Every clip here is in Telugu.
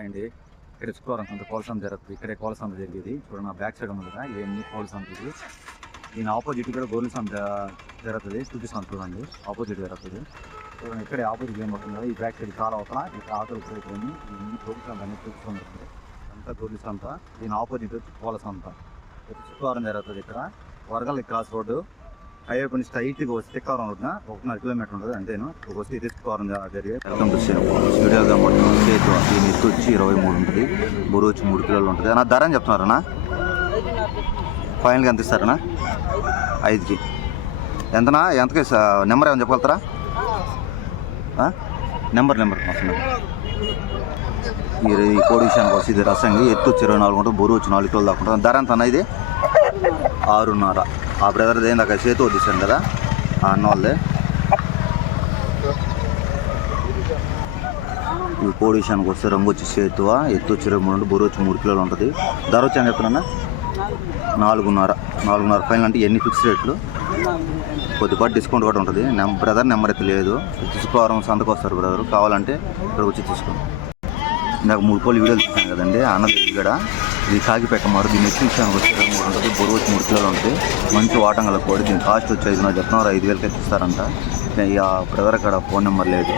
అండి ఇక్కడ శుక్రవారం కొంత కోల్సంత జరుగుతుంది. ఇక్కడే కోల్సంత జరిగేది. చూడండి నా బ్యాక్ సైడ్ ఉంది కదా, ఇవన్నీ కోల్సంత. ఇది దీని ఆపోజిట్ కూడా గోర్ల సంత జరుగుతుంది. చూపిస్తాను చూడండి, ఆపోజిట్ జరుగుతుంది. చూడండి ఇక్కడే ఆపోజిట్ ఏం పడుతుంది కదా, ఈ బ్యాక్ సైడ్ చాలా అవుతా ఈ ఆటో పోయిపోయింది. ఈ గోర్ల సంత అనేది చూపిస్తుంది అంతా గోర్ల సంత. దీని ఆపోజిట్ కోల సంత శుక్రవారం జరుగుతుంది. ఇక్కడ వరగల్ క్రాస్ రోడ్డు హైవే కొన్ని స్ట్రైట్గా వస్తే శుక్రవారం రోడ్డున 1.5 కిలోమీటర్ ఉంటుంది అంతేను. వస్తే ఇది శుక్రవారం జరిగే స్టూడియోగా మొత్తం చేతు. దీని ఎత్తు వచ్చి 23 ఉంటుంది, బరువు వచ్చి 3 కిలోలు ఉంటుంది. నా ధర అని చెప్తున్నారన్నా? ఫైనల్గా ఎంత ఇస్తారన్నా? 5కి ఎంతనా? ఎంతకి నెంబర్ ఏమైనా చెప్పగలుగుతారా? నెంబర్ ఈ కోడి విషయానికి వస్తే ఇది రసంగి. ఎత్తు వచ్చి 24 ఉంటుంది, బరువు వచ్చి 4 కిలోలు దాకా ఉంటుంది. ధర ఎంత అన్న? ఇది 6.5. ఆ బ్రదర్ది ఏందాక చేతు వద్దిస్తాను కదా ఆ అన్న వాళ్ళే. ఈ కోడి విషయానికి వస్తే రంగు వచ్చి చేతువ, ఎత్తు వచ్చి 23, బరువు వచ్చి 3 కిలోలు ఉంటుంది. ధర వచ్చి అని చెప్తున్నా 4.5 ఫైనల్. అంటే ఎన్ని ఫిక్స్ రేట్లు, కొద్దిపాటి డిస్కౌంట్ కూడా ఉంటుంది. బ్రదర్ నెంబర్ అయితే లేదు. శుక్రవారం సంతకు వస్తారు బ్రదర్, కావాలంటే ఇక్కడ వచ్చి తీసుకోండి. నాకు 3 కోళ్ళు వీడియోలు చూసాను కదండి అన్నది. ఇక్కడ ఇది కాకిపెట్ట మారు. దీన్ని ఎత్తి విషయానికి వచ్చి 2-3 ఉంటుంది, బరువు వచ్చి 3 కిలోలు ఉంటుంది. మంచి వాటంగల కోడి. దీని కాస్ట్ వచ్చి 5 చెప్తున్నారు, 5,000కి ఎత్తిస్తారంట. ఇక బ్రదర్ అక్కడ ఫోన్ నెంబర్ లేదు.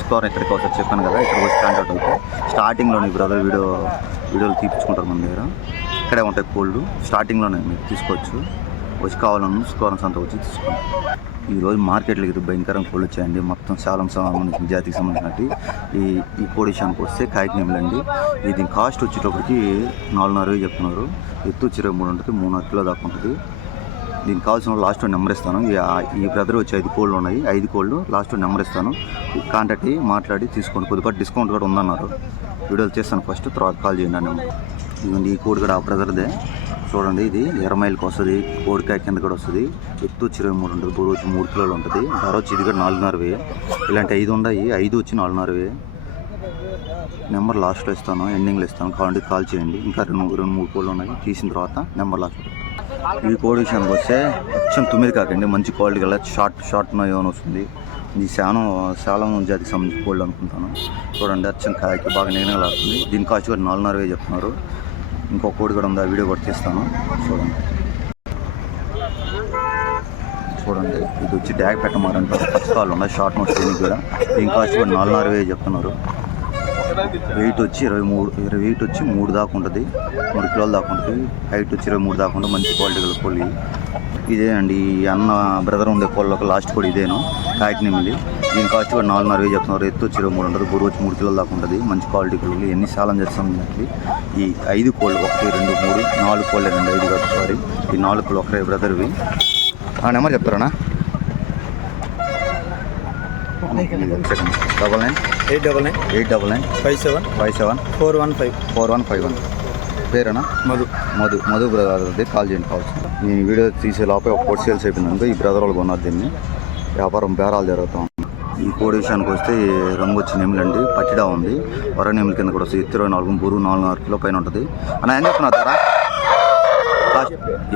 శుక్రవారం ఇక్కడికి ఒకసారి చెప్పాను కదా, ఇక్కడికి వచ్చి కాంటాక్ట్ అవుతాయి. స్టార్టింగ్లోనే బ్రదర్ వీడియోలు తీపించుకుంటారు మన దగ్గర. ఇక్కడే ఉంటాయి కోళ్ళు, స్టార్టింగ్లోనే మీరు తీసుకోవచ్చు. వచ్చి కావాలన్నా శుక్రవారం సంత వచ్చి తీసుకోండి. ఈరోజు మార్కెట్లోకి ఇది భయంకరంగా కోళ్ళు వచ్చాయండి. మొత్తం చాలా సంబంధించిన జాతికి సంబంధించినట్టు ఈ కోడి విషయానికి వస్తే కాకినేములండి. ఇది కాస్ట్ వచ్చేటప్పటికి 4.5 చెప్తున్నారు. ఎత్తు వచ్చి 23 ఉంటుంది, 3.5 కిలో దాకా ఉంటుంది. దీనికి కావాల్సిన లాస్ట్ నెంబర్ ఇస్తాను. ఈ బ్రదర్ వచ్చి 5 కోళ్ళు ఉన్నాయి, 5 కోళ్ళు లాస్ట్ నెంబర్ ఇస్తాను. కాంటాక్ట్ అయ్యి మాట్లాడి తీసుకోండి. కొద్దిపాటి డిస్కౌంట్ కూడా ఉందన్నారు. వీడియోలు చేస్తాను ఫస్ట్, తర్వాత కాల్ చేయండి ఆ నెంబర్. ఇదిగోండి ఈ కోడి కూడా ఆ బ్రదర్దే. చూడండి ఇది 20 మైళ్ళకి వస్తుంది. కోడికాయ కింద కూడా వస్తుంది. ఎత్తు వచ్చి 23 ఉంటుంది, బరువు వచ్చి 3 కిలోలు ఉంటుంది. ధర వచ్చి ఇది కూడా 4.5. ఇలాంటి 5 ఉన్నాయి, 5 వచ్చి 4.5. నెంబర్ లాస్ట్లో ఇస్తాను, ఎండింగ్లో ఇస్తాను, కావాలంటే కాల్ చేయండి. ఇంకా 2-3 కోళ్ళు ఉన్నాయి, తీసిన తర్వాత నెంబర్ లాస్ట్. ఈ కోడి విషయానికి వస్తే అచ్చం 9 కాకండి, మంచి క్వాలిటీ గల షార్ట్ ఏమైనా వస్తుంది. ఇది శాలం జాతికి సంబంధించిన కోళ్ళు అనుకుంటాను. చూడండి అచ్చం కాయకి బాగా నిగనగలాడుతుంది. దీని కాస్ట్ కూడా 4.5 చెప్తున్నారు. ఇంకో కోడి కూడా ఉంది, ఆ వీడియో కూడా తీస్తాను. చూడండి ఇది వచ్చి డ్యాగ్ పెట్టమారంటారు. పచ్చకాలు ఉన్నాయి, షార్ట్ నోట్స్ దీనికి కూడా. దీని కాస్ట్ కూడా 4.5 చెప్తున్నారు. వెయిట్ వచ్చి 3 దాకా ఉంటుంది, 3 కిలోల దాకా ఉంటుంది. హైట్ వచ్చి 23 దాకా ఉంటుంది. మంచి క్వాలిటీ గల కోళ్ళు ఇదే అండి. ఈ అన్న బ్రదర్ ఉండే కోళ్ళకు లాస్ట్ కూడా ఇదేను, కాకినేమిలి. దీని కాస్ట్ కూడా 4.5 చెప్తున్నారు. ఎత్తు వచ్చి 23 ఉంటుంది, బరువు వచ్చి 3 కిలోల దాకా ఉంటుంది. మంచి క్వాలిటీ కోళ్ళు. ఎన్ని సాలం చేస్తామండి ఈ 5 కోళ్ళు? 1, 2, 3, 4 కోళ్ళే అండి, 5 కాదు సారీ. ఈ 4 కోళ్ళు ఒకరే బ్రదర్వి. ఆ నెంబర్ చెప్తారా? 99 899 57 4151. పేరేనా? మధు బ్రదర్ అది. కాల్ చేయండి కావచ్చు. నేను వీడియో తీసే లోపే ఒక కోడి సేల్స్ అయిపోయిందంటే ఈ బ్రదర్ వాళ్ళు కొన్నారు దీన్ని. వ్యాపారం బేరాలు జరుగుతాం. ఈ కోడి విషయానికి వస్తే రంగు వచ్చి నెమిలండి, పట్టిడా ఉంది. వర నెమిలి కింద కూడా వస్తుంది. 24, బరువు 4.5 కిలో పైన ఉంటుంది. అన్న ఏం చెప్తున్నారు ధర?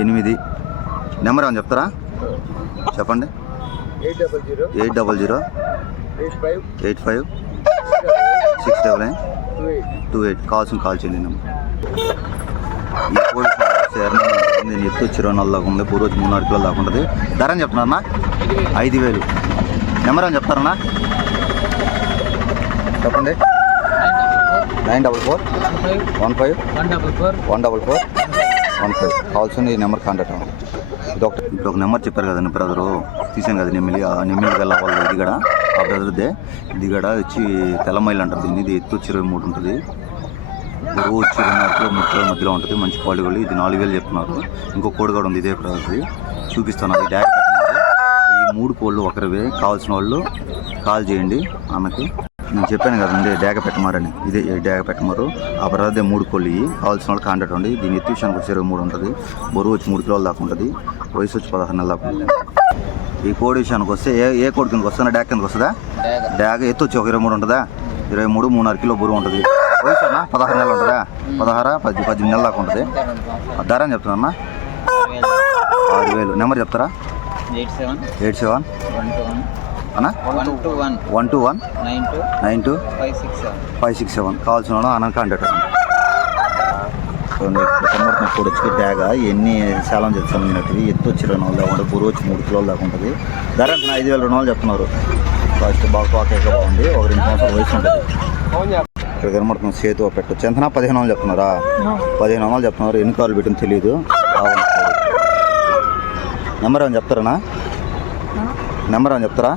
8. నెంబర్ ఏమని చెప్తారా? చెప్పండి. 800 85 699 కావాల్సిన కాల్ చేయండి. ఈ కోడి నేను ఎత్తు వచ్చి 24 దాకా ఉంది, బరువు వచ్చి 3.5 కిలోలు దాకా ఉంటుంది. ధర అని చెప్తున్నారన్నా 5,000. నెంబర్ అని చెప్తారన్నా? చెప్పండి. 944 15 144 15. కావాల్సిన ఈ నెంబర్ కాంటాక్ట్ అవ్వండి. ఇప్పుడు ఒక నెంబర్ చెప్పారు కదండి బ్రదరు, తీసాను కదా నెమ్మిలి. ఆ నెమ్మిలి వెళ్ళ వాళ్ళు ఇది కూడా ఆ బ్రదర్దే. ఇది కూడా వచ్చి తెల్లమైలు అంటారు దీన్ని. ఇది ఎత్తు వచ్చి 23 ఉంటుంది, బరువు వచ్చి 2.5 కిలో 3 కిలో మధ్యలో ఉంటుంది. మంచి క్వాలిటీ వాళ్ళు. ఇది 4,000 చెప్తున్నారు. ఇంకో కోడి కూడా ఉంది, ఇదే బ్రదర్ది చూపిస్తాను. అది డ్యాగ్ పెట్టినారు. ఈ 3 కోళ్ళు ఒకరివే. కావాల్సిన వాళ్ళు కాల్ చేయండి అన్నకి. నేను చెప్పాను కదండి డ్యాగ పెట్టమారని, ఇదే డ్యాగ పెట్టమారు. ఆ బ్రదర్దే 3 కోళ్ళు. కావాల్సిన వాళ్ళు కాంటాక్ట్ అండి. దీని ఎత్తు విషయానికి వచ్చి 23 ఉంటుంది, బరువు వచ్చి 3 కిలోల దాకా ఉంటుంది. వయసు వచ్చి 16 నెలల దాకా ఉంటుంది. ఈ కోడి విషయానికి వస్తే ఏ కోడి కిందకి వస్తుందా? డ్యాగ్ కిందకి వస్తుందా? డ్యాగ్ ఎత్తు వచ్చి 23 ఉంటుందా? 23, 3.5 కిలో బరువు ఉంటుంది. వయసు అన్న 16 నెలలు ఉంటుందా? 18 నెలల దాకా ఉంటుంది. ధర అని చెప్తున్నా 6,000. నెంబర్ చెప్తారా? 87 అన్న 121 92 567 కావాల్సిన వాళ్ళు అన్న కాంటాక్ట్ కూడా వచ్చి డ్యాగ ఎన్ని శాలం చెప్తున్నట్టు ఎత్తు వచ్చి 2 నెలలు దాకా ఉంటుంది, బురు వచ్చి 3 కిలోలు దాకా ఉంటుంది. ధర 5,200 చెప్తున్నారు. కాస్ట్ బాగా పాకేగా బాగుంది, ఒక 2 సంవత్సరాల వయసు ఉంటుంది. ఇక్కడ కనబడుతుంది సేతు పెట్టచ్చు. ఎంతనా 15,000 చెప్తున్నారా? 15,000 చెప్తున్నారు. ఎన్ని కార్లు పెట్టింది తెలియదు. నెంబర్ ఏమైనా చెప్తారా? నెంబర్ ఏమైనా చెప్తారా?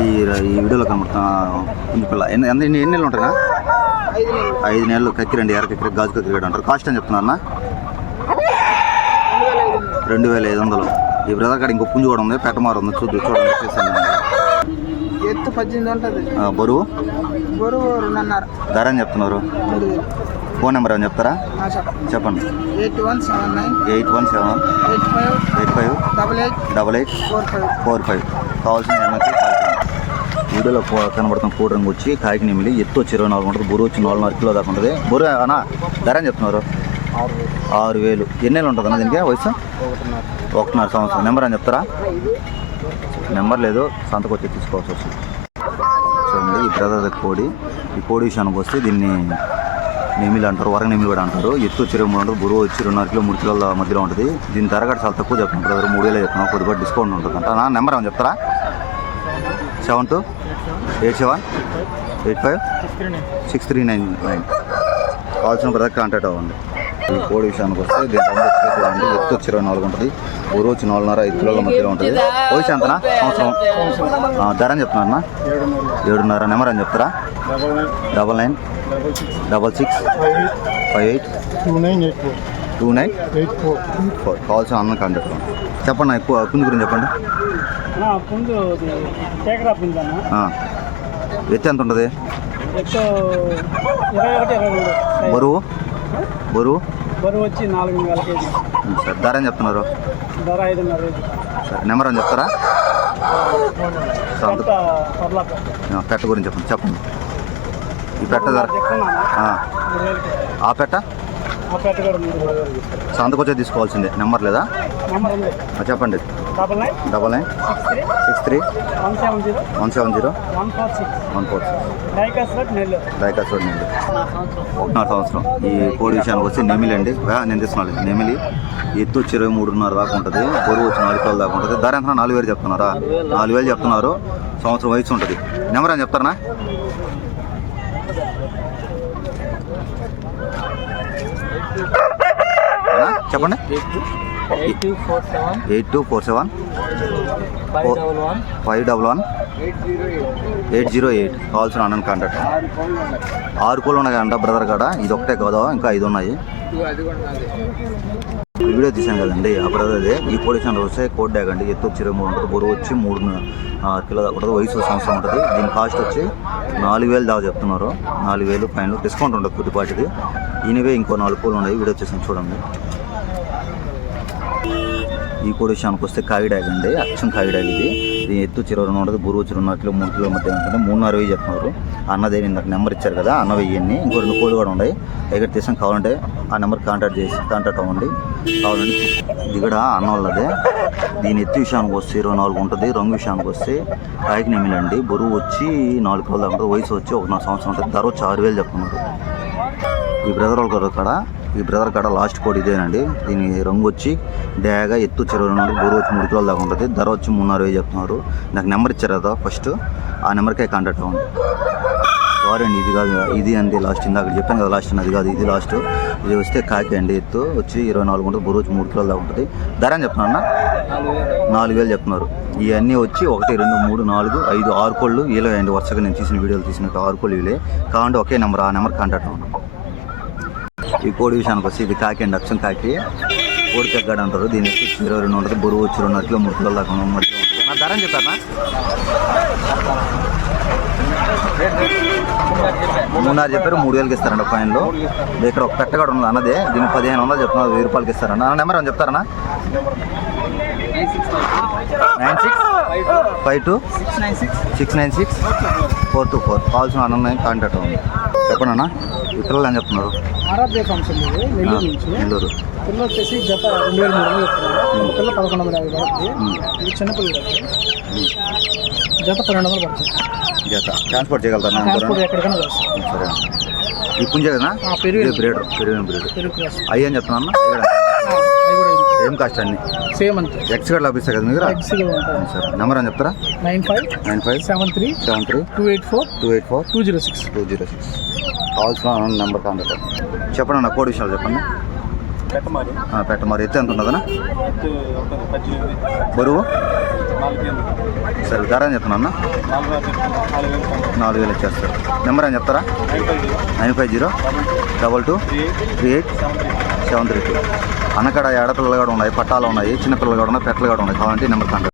ఈ వీడియోలో కనబడుతున్నా కొంచెం పిల్ల ఎన్ని నెలలు ఉంటాయినా? 5 నెలలు కక్కిరండి, ఎరకెక్కిరి గాజు కక్కిరి అంటారు. కాస్ట్ అని చెప్తున్నారన్నా 2,500. ఈ బ్రదర్ కాడ ఇంకో పుంజు కూడా ఉంది, పెట్టమారు ఉంది, చూడండి చేస్తాను. ఎత్తు 18 ఉంటుంది. బరువు 2.5. ధర అని చెప్తున్నారు. ఫోన్ నెంబర్ ఏమైనా చెప్తారా? చెప్పండి. 8179 85 88 45. కావాల్సిన ఎన్నకి వీడియోలో కనబడుతున్న కూడ రంగు వచ్చి కాయకి నిమిలి ఎత్తు వచ్చి 24 ఉంటుంది, బురు వచ్చి 4.5 కిలో దాకా ఉంటుంది. బురు అన్నా ధర అని చెప్తున్నారు 6,000. ఎన్ని నెలలు ఉంటుంది అన్న దీనికి వయసు? 1.5 సంవత్సరం. నెంబర్ అని చెప్తారా? నెంబర్ లేదు, సంతకు వచ్చి తీసుకోవాల్సి వస్తుంది. చూడండి ఈ బ్రదర్ కోడి. ఈ కోడి విషయానికి వస్తే దీన్ని నెమిలి అంటారు, వరగ నెమిలి కూడా అంటారు. ఎత్తు వచ్చి 23 ఉంటుంది, బురువు వచ్చి 2.5 కిలో 3 కిలోల మధ్యలో ఉంటుంది. దీని ధర కూడా చాలా తక్కువ చెప్తున్నాను బ్రదర్, 3,000 చెప్తున్నాను. కొద్దిగా డిస్కౌంట్ ఉంటుంది అంట. నా నెంబర్ ఏమైనా చెప్తారా? 7287856399. కావాల్సిన బ్రదర్ కాంటాక్ట్ అవ్వండి. ఈ కోడి విషయానికి వస్తే దీని రంగు అండి ఎత్తు వచ్చి 24 ఉంటుంది, బురువు వచ్చి 4.5 5 కిలోల మధ్యలో ఉంటుంది. వయసు ఎంతనా? సంవత్సరం. ధర అని చెప్తున్నా 7.5. నెంబర్ అని చెప్తారా? 99 66 58 2984. కావాల్సిన అన్న కాంటాక్ట్ చెప్పండి. ఎక్కువ పుంజు గురించి చెప్పండి. ఎత్తు ఎంత ఉంటుంది? బరువు వచ్చి 4,000 కేజీ. సరే ధర అని చెప్తున్నారు? ధర 5,500. సరే నెంబర్ అని చెప్తారా? పెట్ట గురించి చెప్పండి. ఈ పెట్ట ధర ఆ పెట్ట సంతకు వచ్చే తీసుకోవాల్సిందే. నెంబర్ లేదా? చెప్పండి. 99 63 170 146. డైకాస్ రోడ్ నుండి 1.5 సంవత్సరం. ఈ కోడి విషయానికి వచ్చి నెమిలి అండి, నేను తీసుకున్నాను. నెమిలి ఎత్తు వచ్చి 23.5 దాకా ఉంటుంది, బరువు వచ్చి 4 కిలోల దాకా ఉంటుంది. ధర ఎంత? 4,000 చెప్తున్నారా? 4,000 చెప్తున్నారు. సంవత్సరం వయసు ఉంటుంది. నెంబర్ అని చెప్తారా? చెప్పండి. 8247 511 808. కావాల్సిన అన్నని కాంటాక్ట్. 6 కోళ్ళు ఉన్నాయి కదంట బ్రదర్ కాడ. ఇది ఒకటే కాదా, ఇంకా 5 ఉన్నాయి. వీడియో తీసాను కదండి ఆ బ్రదర్దే. ఈ కోడి విషయానికి వస్తే కోడి డ్యాగ్ అండి. ఎత్తు వచ్చి 23 ఉంటుంది, బరువు వచ్చి 3 కిలో దాకా ఉంటుంది, వయసు సంవత్సరం ఉంటుంది. దీని కాస్ట్ వచ్చి 4,000 దాకా చెప్తున్నారు. 4,000 ఫైనల్ డిస్కౌంట్ ఉంటుంది కొద్దిపాటిది. ఈయనవే ఇంకో 4 కోళ్ళు ఉన్నాయి. వీడియో వచ్చేసి చూడండి. ఈ కోడి విషయానికి వస్తే కాగి డ్యాగ్ అండి, అచ్చం కాగి డ్యాగ్ ఇది. దీని ఎత్తు 22 ఉంటుంది, బురువు 2.5 కిలో 3 కిలో మధ్య ఉంటుంది. 3,500 చెప్తున్నారు. అన్నదే నాకు నెంబర్ ఇచ్చారు కదా, అన్న వెయ్యండి. ఇంకో 2 కోళ్ళు కూడా ఉన్నాయి. ఎక్కడ తీసాం కావాలంటే ఆ నెంబర్ కాంటాక్ట్ అవ్వండి. కావాలంటే ఇది కూడా అన్న వాళ్ళదే. దీని ఎత్తు విషయానికి వస్తే 24 ఉంటుంది. రంగు విషయానికి వస్తే కాయకి నెమిలండి, బరువు వచ్చి 4 కిలోల దాకా ఉంటుంది, వయసు వచ్చి 1.5 సంవత్సరం ఉంటుంది. ధర వచ్చి 6,000 చెప్తున్నారు. ఈ బ్రదర్ కాడ లాస్ట్ కోడ్ ఇదేనండి. దీని రంగు వచ్చి డ్యాగా ఎత్తు 24, బరువు వచ్చి 3 కిలోల దాకా ఉంటుంది. ధర వచ్చి 3,600 చెప్తున్నారు. నాకు నెంబర్ ఇచ్చారు కదా ఫస్ట్, ఆ నెంబర్కే కాంటాక్ట్ అవ్వండి. సారీ అండి, ఇది కాదు, ఇది అండి లాస్ట్. ఇందాక చెప్పాను కదా లాస్ట్, అది కాదు, ఇది లాస్ట్. ఇది వస్తే కాకి అండి, ఎత్తు వచ్చి 24 ఉంటుంది, బరువు వచ్చి 3 కిలోల దాకా ఉంటుంది. ధర అని చెప్తున్నా 4,000 చెప్తున్నారు. ఇవన్నీ వచ్చి 1 2 3 4 5 6 కోళ్ళు వీలే అండి. వరుసగా నేను తీసిన వీడియోలు తీసినట్టు 6 కోళ్ళు వీలే. కావాలంటే ఒకే నెంబర్, ఆ నెంబర్ కాంటాక్ట్ అవ్వండి. ఈ కోడి విషయానికి వస్తే ఇది కాకి అండి, అచ్చం కాకి. కోడి తెగ్గాడు అంటారు. దీని వచ్చి 22 ఉంటుంది, బరువు వచ్చి 2.5 కిలో 3 కిలోల దాకా మధ్య ఉంటుంది. నా ధర అని చెప్పారా? 3,500 చెప్పారు. 3,000కి ఇస్తారంట ఫైన్లో. ఇక్కడ ఒక పెట్టగాడు ఉన్నది అన్నదే. దీన్ని 1,500 చెప్తున్నారు, 1,000 రూపాయలకి ఇస్తారన్న. నెంబర్ అని చెప్తారన్నా? 9652 696 424. కావాల్సిన అన్న కాంటాక్ట్ అవ్వండి. చెప్పండి అన్న. ఈ పిల్లలు ఏం చెప్తున్నారు? ఆరాధ్య ఫంక్షన్ ఇది నెల్లూరు నుంచి. నెల్లూరు. పిల్ల వచ్చేసి జత 2300 చెప్తున్నారు. పిల్ల 1150 పడుతుంది. ఇది చిన్నపిల్లలు జత 1200 పడుతుంది. జత ట్రాన్స్పోర్ట్ చేయగలుగుతాను ట్రాన్స్పోర్ట్ ఎక్కడికైనా వస్తుంది. సరే. ఈ పుంజే కదా? పెరుగు బ్రీడర్ పెరిగిన బ్రీడ్ పెరుగు క్రాస్. అయ్యి అని చెప్తున్నా. అవి కూడా ఏం కాస్ట్ అన్ని సేమ్ అంతే. ఎక్స్ కార్డ్ లభిస్తాయి కదా మీరు? ఎగ్స్గా ఉంటుంది. సరే నెంబర్ అని చెప్తారా? 9573 73 284 284 206. 206 కావాల్సిన నెంబర్ కాంటాక్ట్. చెప్పండి అన్న, కోడి విషయాలు చెప్పండి. పెట్టమారు ఎత్తు ఎంత ఉన్నదన్నా? బరువు? సరే ధర అని చెప్తున్నా అన్న. 4000 ఇచ్చేస్తారు. నెంబర్ అని చెప్తారా? 950 22 38 732. అన్నకాడ ఆడపిల్లలు కూడా ఉన్నాయి, పట్టాలు ఉన్నాయి, చిన్నపిల్లలు కూడా ఉన్నాయి, పెట్టలు కూడా ఉన్నాయి. కావాలంటే నెంబర్ కాంటాక్ట్.